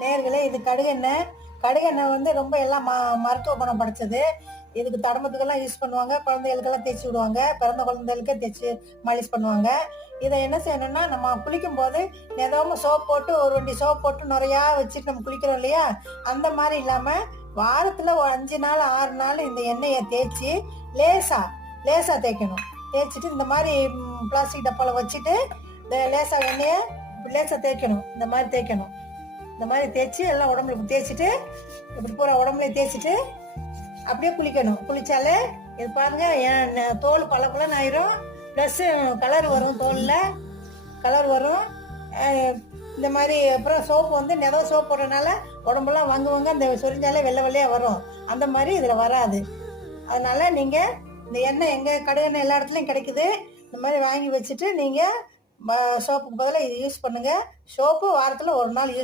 நேர்களே, இது கடுகெண்ணெய். கடுகெண்ணெய் வந்து ரொம்ப எல்லாம் மருத்துவ குணம் படைச்சது. இதுக்கு தடமத்துக்கெல்லாம் யூஸ் பண்ணுவாங்க. குழந்தைகளுக்கெல்லாம் தேய்ச்சி விடுவாங்க. பிறந்த குழந்தைகளுக்கே தேய்ச்சி மாலிஷ் பண்ணுவாங்க. இதை என்ன செய்யணும்னா, நம்ம குளிக்கும் போது ஏதோ சோப் போட்டு ஒரு வண்டி சோப் போட்டு நிறையா வச்சுட்டு நம்ம குளிக்கிறோம் இல்லையா, அந்த மாதிரி இல்லாமல் வாரத்தில் ஒரு 5 நாள் 6 நாள் இந்த எண்ணெயை தேய்ச்சி லேசாக தேய்க்கணும். தேய்ச்சிட்டு இந்த மாதிரி பிளாஸ்டிக் டப்பாவில் வச்சுட்டு இந்த லேசாக எண்ணெயை லேசாக தேய்க்கணும். இந்த மாதிரி தேய்க்கணும். இந்த மாதிரி தேய்ச்சி எல்லாம் உடம்புல தேய்ச்சிட்டு இப்படி பூரா உடம்புல தேய்ச்சிட்டு அப்படியே குளிக்கணும். குளிச்சாலே இது பாருங்க, என் தோல் பளபளன்னு ஆயிரும். ப்ளஸ் கலர் வரும், தோலில் கலர் வரும். இந்த மாதிரி அப்புறம் சோப்பு வந்து நிறைய சோப் போடுறதுனால உடம்பெல்லாம் வாங்குவாங்க, அந்த சொரிஞ்சாலே வெள்ளை வெள்ளையாக வரும். அந்த மாதிரி இதில் வராது. அதனால நீங்கள் இந்த எண்ணெய் எங்கள் கடை எண்ணெய் எல்லா இடத்துலையும் கிடைக்குது. இந்த மாதிரி வாங்கி வச்சுட்டு நீங்கள் சோப்புக்கு பதிலாக இது யூஸ் பண்ணுங்கள். சோப்பு வாரத்தில் ஒரு நாள் யூஸ்